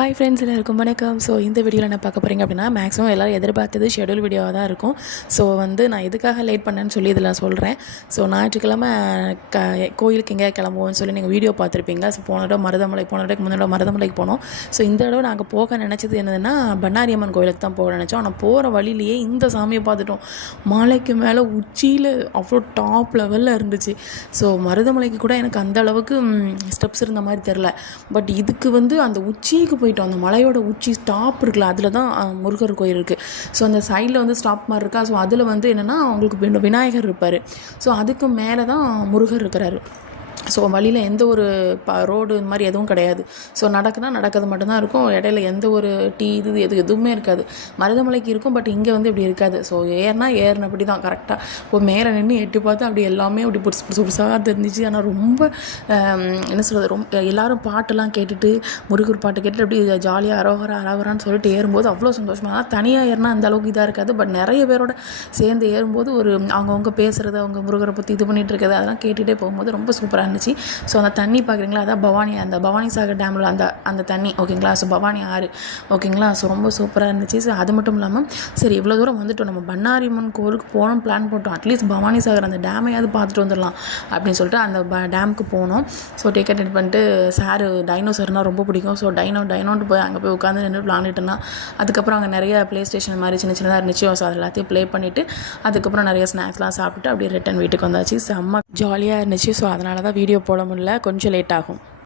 Hi friends, எல்லாருக்கும் வணக்கம். So இந்த வீடியோவில் என்ன பார்க்க போகிறீங்க அப்படின்னா, மேக்ஸிமம் எல்லோரும் எதிர்பார்த்தது ஷெடியூல் வீடியோவாக தான் இருக்கும். ஸோ நான் எதுக்காக லேட் பண்ணேன்னு சொல்லி இதில் சொல்கிறேன். ஸோ ஞாயிற்றுக்கிழமை கோயிலுக்கு எங்கேயா கிளம்புவோம்னு சொல்லி நீங்கள் வீடியோ பார்த்துருப்பீங்க. ஸோ போன தடவை முன்னாடி மருதமலைக்கு போனோம். ஸோ இந்த தடவை நாங்கள் போக நினச்சது என்னதுன்னா, பண்ணாரி அம்மன் கோயிலுக்கு தான் போக நினச்சோம். ஆனால் போகிற வழியிலேயே இந்த சாமியை பார்த்துட்டோம். மலைக்கு மேலே உச்சியில் அவ்வளோ டாப் லெவலில் இருந்துச்சு. ஸோ மருதமலைக்கு கூட எனக்கு அந்த அளவுக்கு ஸ்டெப்ஸ் இருந்த மாதிரி தெரில. பட் இதுக்கு அந்த உச்சிக்கு போயிட்டோம். அந்த மலையோட உச்சி ஸ்டாப் இருக்குல்ல, அதில் தான் முருகர் கோயில் இருக்குது. ஸோ அந்த சைடில் ஸ்டாப் மாதிரி இருக்கா. ஸோ அதில் என்னென்னா உங்களுக்கு விநாயகர் இருப்பார். ஸோ அதுக்கு மேலே தான் முருகர் இருக்கிறாரு. ஸோ வழியில் எந்த ஒரு ரோடு இந்த மாதிரி எதுவும் கிடையாது. ஸோ நடக்கிறது மட்டும்தான் இருக்கும். இடையில எந்த ஒரு டீ எதுவுமே இருக்காது. மருதமலைக்கு இருக்கும், பட் இங்கே இப்படி இருக்காது. ஸோ ஏறினபடி தான் கரெக்டாக இப்போ மேலே நின்று எட்டி பார்த்து அப்படி எல்லாமே அப்படி புதுசாக தெரிஞ்சிச்சு. ஆனால் ரொம்ப என்ன சொல்கிறது, ரொம்ப எல்லோரும் பாட்டெல்லாம் கேட்டுட்டு முருகர் பாட்டு கேட்டுட்டு அப்படி ஜாலியாக அரோகரான்னு சொல்லிட்டு ஏறும்போது அவ்வளோ சந்தோஷமாக. ஆனால் தனியாக ஏறினா அந்த அளவுக்கு இதாக இருக்காது. பட் நிறைய பேரோட சேர்ந்து ஏறும்போது ஒரு அவங்கவுங்க பேசுகிறது, அவங்க முருகரை பற்றி இது பண்ணிகிட்டு இருக்கிறது அதெல்லாம் கேட்டுகிட்டே போகும்போது ரொம்ப சூப்பராக இருந்துச்சு. ஸோ அந்த தண்ணி பார்க்குறீங்களா, அதான் பவானி சாகர் டேமில் அந்த தண்ணி, ஓகேங்களா. ஸோ பவானி ஆறு, ஓகேங்களா. ஸோ ரொம்ப சூப்பராக இருந்துச்சு. ஸோ அது மட்டும் இல்லாமல் சரி இவ்வளோ தூரம் வந்துட்டோம், நம்ம பண்ணாரி அம்மன் கோவிலுக்கு போகணும் பிளான் போட்டோம். அட்லீஸ்ட் பவானி சாகர் அந்த டேமையாவது பார்த்துட்டு வந்துடலாம் அப்படின்னு சொல்லிட்டு அந்த டேமுக்கு போனோம். ஸோ டிக்கெட் எடுத்து பண்ணிட்டு சார் டைனோசர்னால் ரொம்ப பிடிக்கும். ஸோ டைனோன்ட்டு போய் அங்கே போய் உட்காந்து நின்று விளாண்டுட்டு இருந்தான். அதுக்கப்புறம் அங்கே நிறைய ப்ளே ஸ்டேஷன் மாதிரி சின்னதாக இருந்துச்சு. ஸோ அது எல்லாத்தையும் ப்ளே பண்ணிவிட்டு அதுக்கப்புறம் நிறைய ஸ்நாக்ஸ்லாம் சாப்பிட்டுட்டு அப்படியே ரிட்டன் வீட்டுக்கு வந்தாச்சு. செம்ம ஜாலியாக இருந்துச்சு. ஸோ அதனால தான் வீடியோ போட முடியல, கொஞ்சம் லேட் ஆகும்.